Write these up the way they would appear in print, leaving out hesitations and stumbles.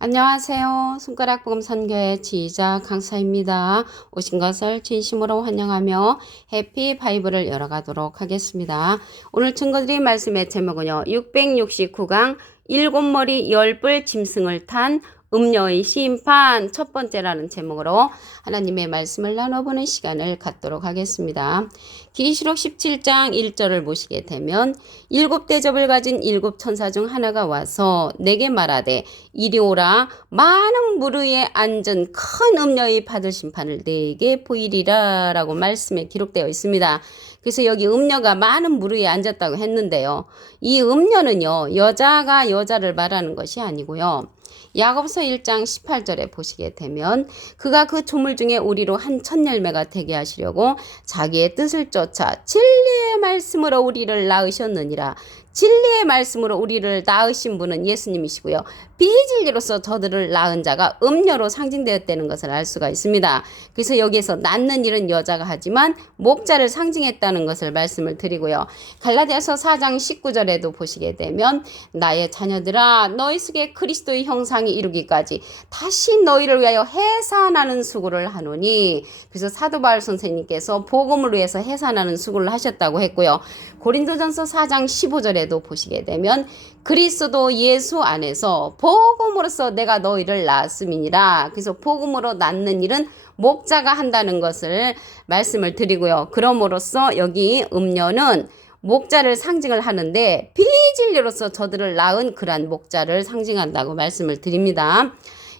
안녕하세요. 손가락복음 선교의 지휘자 강사입니다. 오신 것을 진심으로 환영하며 해피 바이블을 열어가도록 하겠습니다. 오늘 증거드린 말씀의 제목은요. 669강 7머리 10뿔 짐승을 탄 음녀의 심판 첫 번째라는 제목으로 하나님의 말씀을 나눠보는 시간을 갖도록 하겠습니다. 계시록 17장 1절을 보시게 되면 7대접을 가진 7천사 중 하나가 와서 내게 말하되 이리 오라 많은 물 위에 앉은 큰 음녀의 받을 심판을 내게 보이리라 라고 말씀에 기록되어 있습니다. 그래서 여기 음녀가 많은 물 위에 앉았다고 했는데요. 이 음녀는요, 여자가 여자를 말하는 것이 아니고요. 야고보서 1장 18절에 보시게 되면 그가 그 조물 중에 우리로 한 첫 열매가 되게 하시려고 자기의 뜻을 쫓아 진리의 말씀으로 우리를 낳으셨느니라. 진리의 말씀으로 우리를 낳으신 분은 예수님이시고요. 비진리로서 저들을 낳은 자가 음녀로 상징되었다는 것을 알 수가 있습니다. 그래서 여기에서 낳는 일은 여자가 하지만 목자를 상징했다는 것을 말씀을 드리고요. 갈라디아서 4장 19절에도 보시게 되면 나의 자녀들아 너희 속에 그리스도의 형상이 이루기까지 다시 너희를 위하여 해산하는 수고를 하노니. 그래서 사도 바울 선생님께서 복음을 위해서 해산하는 수고를 하셨다고 했고요. 고린도전서 4장 15절에도 보시게 되면 그리스도 예수 안에서 복음으로써 내가 너희를 낳았음이니라. 그래서 복음으로 낳는 일은 목자가 한다는 것을 말씀을 드리고요. 그럼으로써 여기 음녀는 목자를 상징을 하는데 비진리로서 저들을 낳은 그러한 목자를 상징한다고 말씀을 드립니다.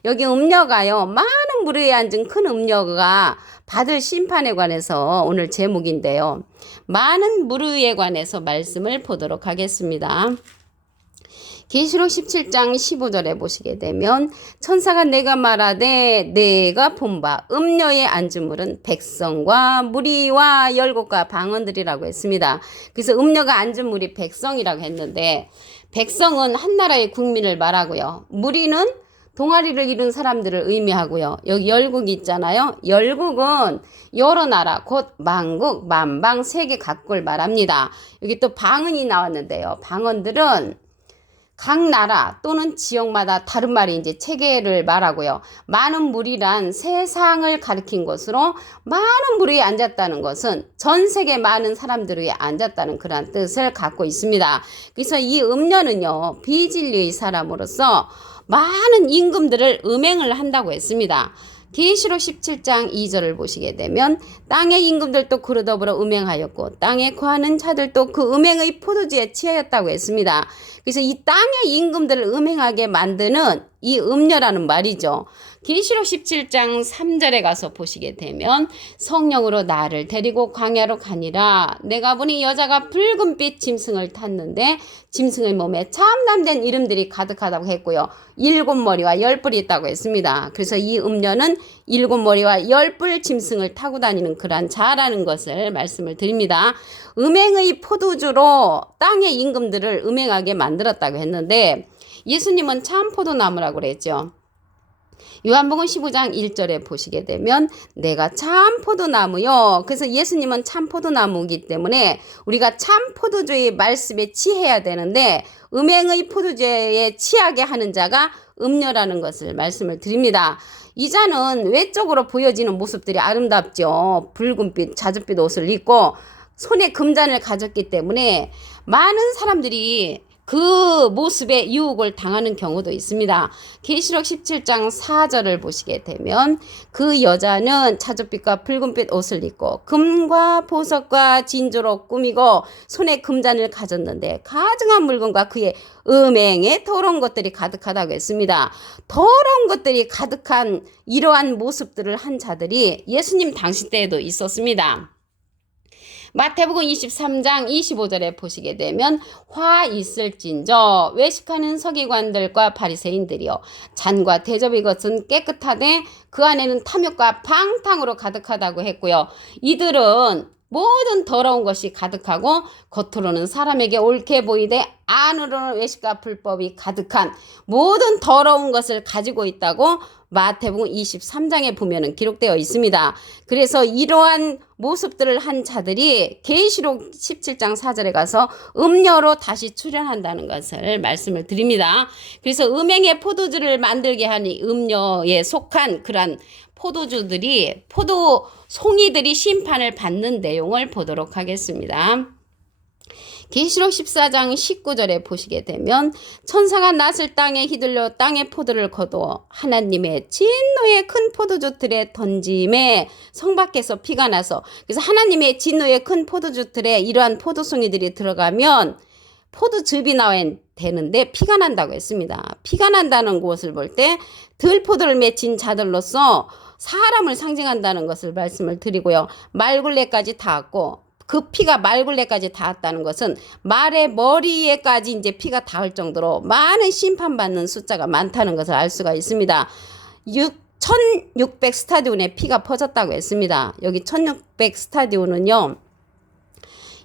여기 음녀가요. 많은 물 위에 앉은 큰 음녀가 받을 심판에 관해서 오늘 제목인데요. 많은 물 위에 관해서 말씀을 보도록 하겠습니다. 계시록 17장 15절에 보시게 되면 천사가 내가 말하되 내가 본 바 음녀의 앉은 물은 백성과 무리와 열국과 방언들이라고 했습니다. 그래서 음녀가 앉은 물이 백성이라고 했는데 백성은 한 나라의 국민을 말하고요. 무리는 동아리를 이룬 사람들을 의미하고요. 여기 열국이 있잖아요. 열국은 여러 나라, 곧 만국, 만방, 세계 각국을 말합니다. 여기 또 방언이 나왔는데요. 방언들은 각 나라 또는 지역마다 다른 말이 이제 체계를 말하고요. 많은 무리란 세상을 가리킨 것으로 많은 무리에 앉았다는 것은 전 세계 많은 사람들 위에 앉았다는 그런 뜻을 갖고 있습니다. 그래서 이 음녀는요, 비진리의 사람으로서 많은 임금들을 음행을 한다고 했습니다. 계시록 17장 2절을 보시게 되면 땅의 임금들도 그로 더불어 음행하였고 땅에 거하는 자들도 그 음행의 포도주에 취하였다고 했습니다. 그래서 이 땅의 임금들을 음행하게 만드는 이 음녀라는 말이죠. 계시록 17장 3절에 가서 보시게 되면 성령으로 나를 데리고 광야로 가니라. 내가 보니 여자가 붉은빛 짐승을 탔는데 짐승의 몸에 참담된 이름들이 가득하다고 했고요. 7머리와 10뿔이 있다고 했습니다. 그래서 이 음녀는 7머리와 10뿔 짐승을 타고 다니는 그러한 자라는 것을 말씀을 드립니다. 음행의 포도주로 땅의 임금들을 음행하게 만들었다고 했는데 예수님은 참 포도나무라고 그랬죠. 요한복음 15장 1절에 보시게 되면 내가 참 포도나무요. 그래서 예수님은 참 포도나무이기 때문에 우리가 참 포도주의 말씀에 취해야 되는데 음행의 포도주에 취하게 하는 자가 음녀라는 것을 말씀을 드립니다. 이 자는 외적으로 보여지는 모습들이 아름답죠. 붉은빛, 자줏빛 옷을 입고 손에 금잔을 가졌기 때문에 많은 사람들이 그 모습에 유혹을 당하는 경우도 있습니다. 계시록 17장 4절을 보시게 되면 그 여자는 자줏빛과 붉은빛 옷을 입고 금과 보석과 진주로 꾸미고 손에 금잔을 가졌는데 가증한 물건과 그의 음행에 더러운 것들이 가득하다고 했습니다. 더러운 것들이 가득한 이러한 모습들을 한 자들이 예수님 당시 때에도 있었습니다. 마태복음 23장 25절에 보시게 되면 화 있을진저 외식하는 서기관들과 바리새인들이요 잔과 대접의 것은 깨끗하되 그 안에는 탐욕과 방탕으로 가득하다고 했고요. 이들은 모든 더러운 것이 가득하고 겉으로는 사람에게 옳게 보이되 안으로는 외식과 불법이 가득한 모든 더러운 것을 가지고 있다고 마태복음 23장에 보면은 기록되어 있습니다. 그래서 이러한 모습들을 한 자들이 계시록 17장 4절에 가서 음녀로 다시 출현한다는 것을 말씀을 드립니다. 그래서 음행의 포도주를 만들게 하니 음녀에 속한 그러한 포도주들이 송이들이 심판을 받는 내용을 보도록 하겠습니다. 계시록 14장 19절에 보시게 되면 천사가 낫을 땅에 휘둘려 땅의 포도를 거두어 하나님의 진노의 큰 포도주틀에 던짐에 성 밖에서 피가 나서, 그래서 하나님의 진노의 큰 포도주틀에 이러한 포도송이들이 들어가면 포도즙이 나와야 되는데 피가 난다고 했습니다. 피가 난다는 것을 볼 때 들포도를 맺힌 자들로서 사람을 상징한다는 것을 말씀을 드리고요. 말굴레까지 닿았고, 그 피가 말굴레까지 닿았다는 것은 말의 머리에까지 이제 피가 닿을 정도로 많은 심판받는 숫자가 많다는 것을 알 수가 있습니다. 1600 스타디온에 피가 퍼졌다고 했습니다. 여기 1600 스타디온은요,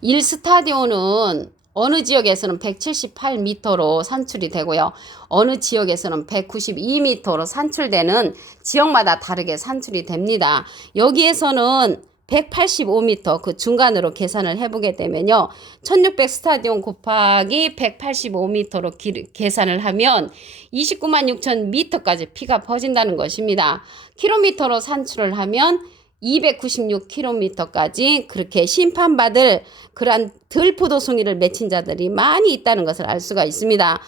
1스타디온은 어느 지역에서는 178m로 산출이 되고요. 어느 지역에서는 192m로 산출되는 지역마다 다르게 산출이 됩니다. 여기에서는 185m 그 중간으로 계산을 해보게 되면요. 1600 스타디온 곱하기 185m로 계산을 하면 29만 6천 미터까지 피가 퍼진다는 것입니다. 킬로미터로 산출을 하면 296km까지 그렇게 심판받을 그러한 들포도송이를 맺힌 자들이 많이 있다는 것을 알 수가 있습니다.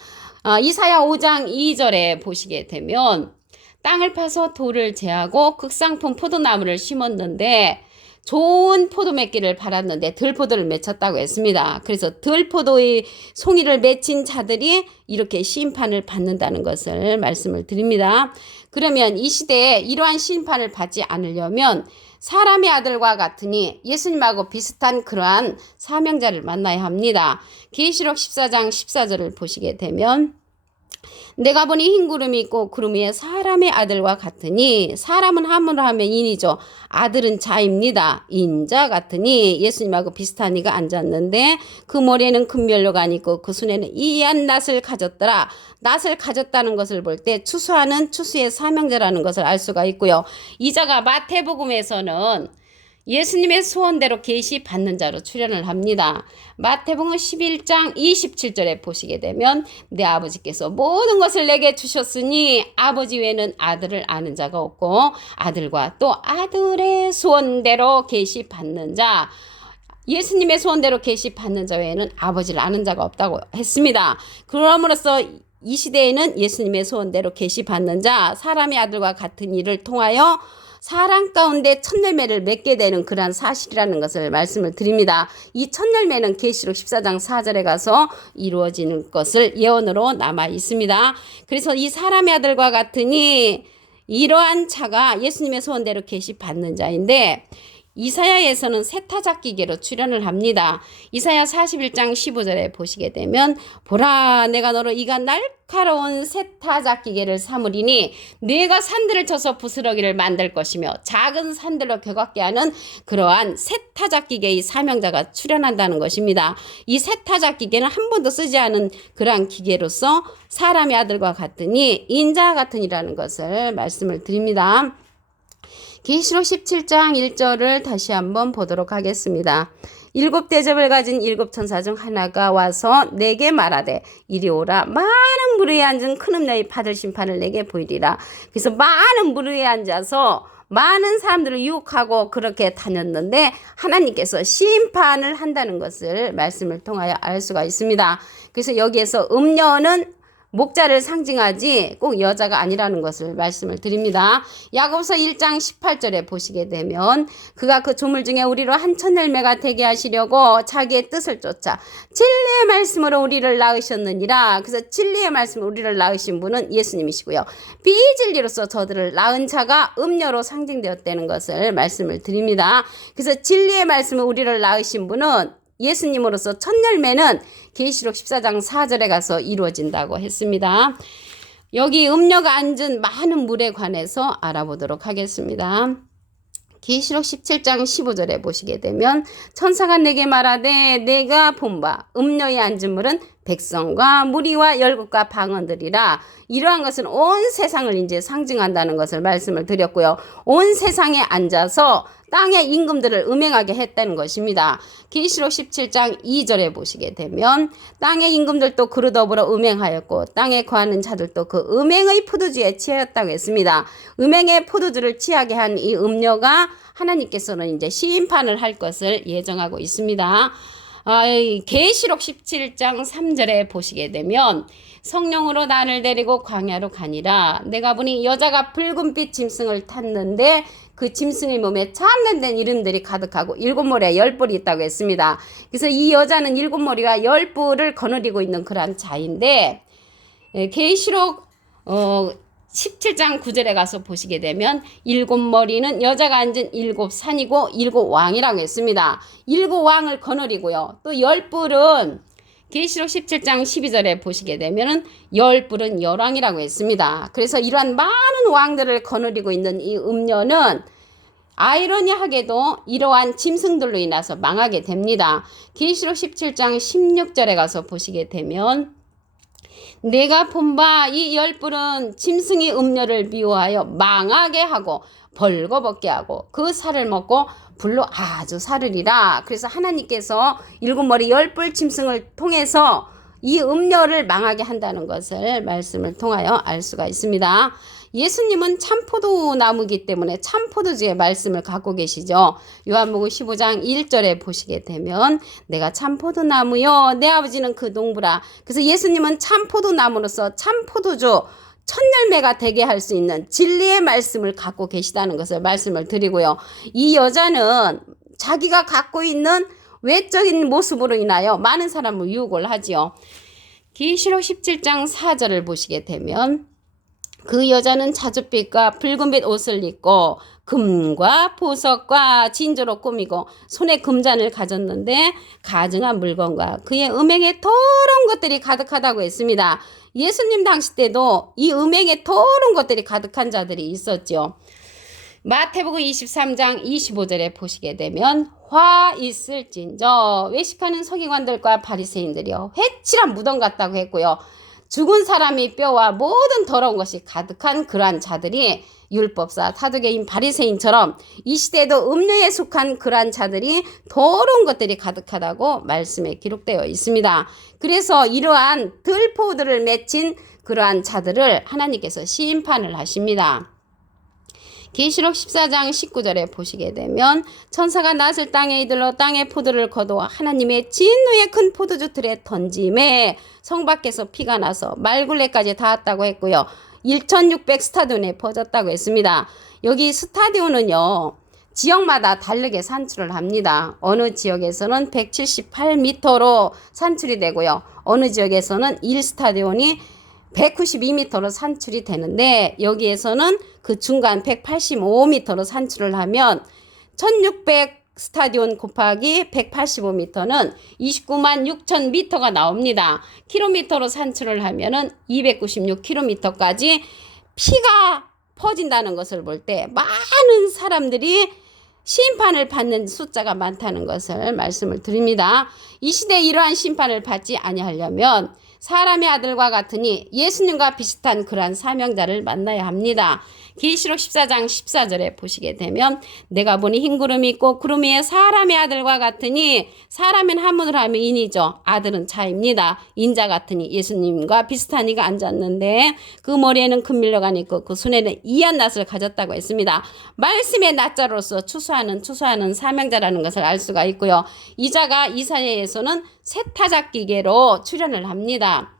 이사야 5장 2절에 보시게 되면 땅을 파서 돌을 제하고 극상품 포도나무를 심었는데 좋은 포도 맺기를 바랐는데 들포도를 맺혔다고 했습니다. 그래서 들포도의 송이를 맺힌 자들이 이렇게 심판을 받는다는 것을 말씀을 드립니다. 그러면 이 시대에 이러한 심판을 받지 않으려면 사람의 아들과 같으니 예수님하고 비슷한 그러한 사명자를 만나야 합니다. 계시록 14장 14절을 보시게 되면 내가 보니 흰 구름이 있고 구름 위에 사람의 아들과 같으니, 사람은 함으로 하면 인이죠. 아들은 자입니다. 인자 같으니 예수님하고 비슷한 이가 앉았는데 그 머리에는 금면류가 있고 그 손에는 이한 낫을 가졌더라. 낫을 가졌다는 것을 볼 때 추수하는 추수의 사명자라는 것을 알 수가 있고요. 이자가 마태복음에서는 예수님의 소원대로 계시 받는 자로 출현을 합니다. 마태복음 11장 27절에 보시게 되면 내 아버지께서 모든 것을 내게 주셨으니 아버지 외에는 아들을 아는 자가 없고 아들과 또 아들의 소원대로 계시 받는 자, 예수님의 소원대로 계시 받는 자 외에는 아버지를 아는 자가 없다고 했습니다. 그러므로써 이 시대에는 예수님의 소원대로 계시 받는 자, 사람의 아들과 같은 일을 통하여 사람 가운데 첫 열매를 맺게 되는 그러한 사실이라는 것을 말씀을 드립니다. 이 첫 열매는 계시록 14장 4절에 가서 이루어지는 것을 예언으로 남아 있습니다. 그래서 이 사람의 아들과 같으니 이러한 자가 예수님의 소원대로 계시 받는 자인데, 이사야에서는 세타작기계로 출현을 합니다. 이사야 41장 15절에 보시게 되면 보라 내가 너로 이가 날카로운 세타작기계를 삼으리니 내가 산들을 쳐서 부스러기를 만들 것이며 작은 산들로 격악게 하는 그러한 세타작기계의 사명자가 출현한다는 것입니다. 이 세타작기계는 한 번도 쓰지 않은 그러한 기계로서 사람의 아들과 같으니 인자 같으니라는 것을 말씀을 드립니다. 계시록 17장 1절을 다시 한번 보도록 하겠습니다. 7 대접을 가진 7 천사 중 하나가 와서 내게 말하되 이리 오라. 많은 물 위에 앉은 큰 음녀의 받을 심판을 내게 보이리라. 그래서 많은 물 위에 앉아서 많은 사람들을 유혹하고 그렇게 다녔는데 하나님께서 심판을 한다는 것을 말씀을 통하여 알 수가 있습니다. 그래서 여기에서 음녀는 목자를 상징하지 꼭 여자가 아니라는 것을 말씀을 드립니다. 야고보서 1장 18절에 보시게 되면 그가 그 조물 중에 우리로 한 첫 열매가 되게 하시려고 자기의 뜻을 쫓아 진리의 말씀으로 우리를 낳으셨느니라. 그래서 진리의 말씀으로 우리를 낳으신 분은 예수님이시고요. 비진리로서 저들을 낳은 자가 음녀로 상징되었다는 것을 말씀을 드립니다. 그래서 진리의 말씀으로 우리를 낳으신 분은 예수님으로서 첫 열매는 계시록 14장 4절에 가서 이루어진다고 했습니다. 여기 음녀가 앉은 많은 물에 관해서 알아보도록 하겠습니다. 계시록 17장 15절에 보시게 되면 천사가 내게 말하되 내가 본 바 음녀의 앉은 물은 백성과 무리와 열국과 방언들이라. 이러한 것은 온 세상을 이제 상징한다는 것을 말씀을 드렸고요. 온 세상에 앉아서 땅의 임금들을 음행하게 했다는 것입니다. 계시록 17장 2절에 보시게 되면 땅의 임금들도 그로 더불어 음행하였고 땅에 거하는 자들도 그 음행의 포도주에 취하였다고 했습니다. 음행의 포도주를 취하게 한 이 음녀가 하나님께서는 이제 심판을 할 것을 예정하고 있습니다. 계시록 17장 3절에 보시게 되면 성령으로 나를 데리고 광야로 가니라. 내가 보니 여자가 붉은빛 짐승을 탔는데 그 짐승의 몸에 참는된 이름들이 가득하고 7머리에 10뿔이 있다고 했습니다. 그래서 이 여자는 7머리가 10뿔을 거느리고 있는 그런 자인데, 계시록 17장 9절에 가서 보시게 되면 7머리는 여자가 앉은 7산이고 7왕이라고 했습니다. 7왕을 거느리고요. 또 10뿔은 계시록 17장 12절에 보시게 되면은 10뿔은 열왕이라고 했습니다. 그래서 이러한 많은 왕들을 거느리고 있는 이 음녀는 아이러니하게도 이러한 짐승들로 인해서 망하게 됩니다. 계시록 17장 16절에 가서 보시게 되면 내가 본 바 이 10뿔은 짐승이 음녀를 미워하여 망하게 하고 벌거벗게 하고 그 살을 먹고 불로 아주 사르리라. 그래서 하나님께서 7머리 10뿔 짐승을 통해서 이 음녀를 망하게 한다는 것을 말씀을 통하여 알 수가 있습니다. 예수님은 참포도나무이기 때문에 참포도주의 말씀을 갖고 계시죠. 요한복음 15장 1절에 보시게 되면 내가 참포도나무요 내 아버지는 그 농부라. 그래서 예수님은 참포도나무로서 참포도주 첫열매가 되게 할 수 있는 진리의 말씀을 갖고 계시다는 것을 말씀을 드리고요. 이 여자는 자기가 갖고 있는 외적인 모습으로 인하여 많은 사람을 유혹을 하지요. 계시록 17장 4절을 보시게 되면 그 여자는 자줏빛과 붉은빛 옷을 입고 금과 보석과 진주로 꾸미고 손에 금잔을 가졌는데 가증한 물건과 그의 음행에 더러운 것들이 가득하다고 했습니다. 예수님 당시 때도 이 음행에 더러운 것들이 가득한 자들이 있었죠. 마태복음 23장 25절에 보시게 되면 화 있을진저 외식하는 서기관들과 바리새인들이요 회칠한 무덤 같다고 했고요. 죽은 사람이 뼈와 모든 더러운 것이 가득한 그러한 자들이 율법사 사두개인 바리새인처럼 이 시대에도 음녀에 속한 그러한 자들이 더러운 것들이 가득하다고 말씀에 기록되어 있습니다. 그래서 이러한 들포들을 맺힌 그러한 자들을 하나님께서 심판을 하십니다. 계시록 14장 19절에 보시게 되면 천사가 낫을 땅에 이들러 땅의 포도를 거두어 하나님의 진노의 큰 포도주 틀에 던짐에 성 밖에서 피가 나서 말굴레까지 닿았다고 했고요. 1600 스타디온에 퍼졌다고 했습니다. 여기 스타디온은요. 지역마다 다르게 산출을 합니다. 어느 지역에서는 178m로 산출이 되고요. 어느 지역에서는 1스타디온이 192m로 산출이 되는데 여기에서는 그 중간 185m로 산출을 하면 1600 스타디온 곱하기 185m는 29만 6천 미터가 나옵니다. 킬로미터로 산출을 하면은 296km까지 피가 퍼진다는 것을 볼 때 많은 사람들이 심판을 받는 숫자가 많다는 것을 말씀을 드립니다. 이 시대에 이러한 심판을 받지 아니하려면 사람의 아들과 같으니 예수님과 비슷한 그러한 사명자를 만나야 합니다. 계시록 14장 14절에 보시게 되면 내가 보니 흰 구름이 있고 구름 위에 사람의 아들과 같으니 사람은 한문으로 하면 인이죠. 아들은 자입니다. 인자 같으니 예수님과 비슷한 이가 앉았는데 그 머리에는 금밀러가 있고 그 손에는 이한 낫을 가졌다고 했습니다. 말씀의 낫자로서 추수하는 사명자라는 것을 알 수가 있고요. 이 자가 이사야에서는 세타작기계로 출현을 합니다.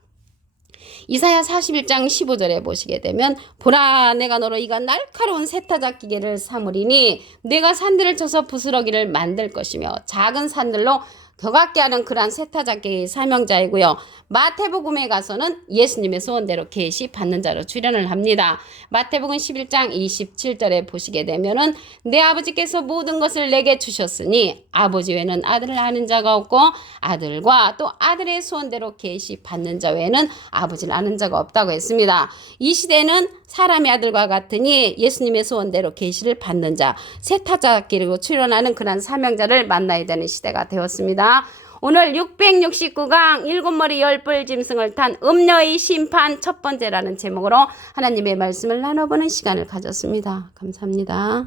이사야 41장 15절에 보시게 되면 보라 내가 너로 이가 날카로운 세타작기계를 삼으리니 내가 산들을 쳐서 부스러기를 만들 것이며 작은 산들로 격악게 하는 그러한 세타작기의 사명자이고요. 마태복음에 가서는 예수님의 소원대로 계시 받는 자로 출현을 합니다. 마태복음 11장 27절에 보시게 되면은 내 아버지께서 모든 것을 내게 주셨으니 아버지 외에는 아들을 아는 자가 없고 아들과 또 아들의 소원대로 계시 받는 자 외에는 아버지를 아는 자가 없다고 했습니다. 이 시대는 사람의 아들과 같으니 예수님의 소원대로 계시를 받는 자 세타작기로 출현하는 그런 사명자를 만나야 되는 시대가 되었습니다. 오늘 669강 7머리 10뿔 짐승을 탄 음녀의 심판 첫 번째라는 제목으로 하나님의 말씀을 나눠보는 시간을 가졌습니다. 감사합니다.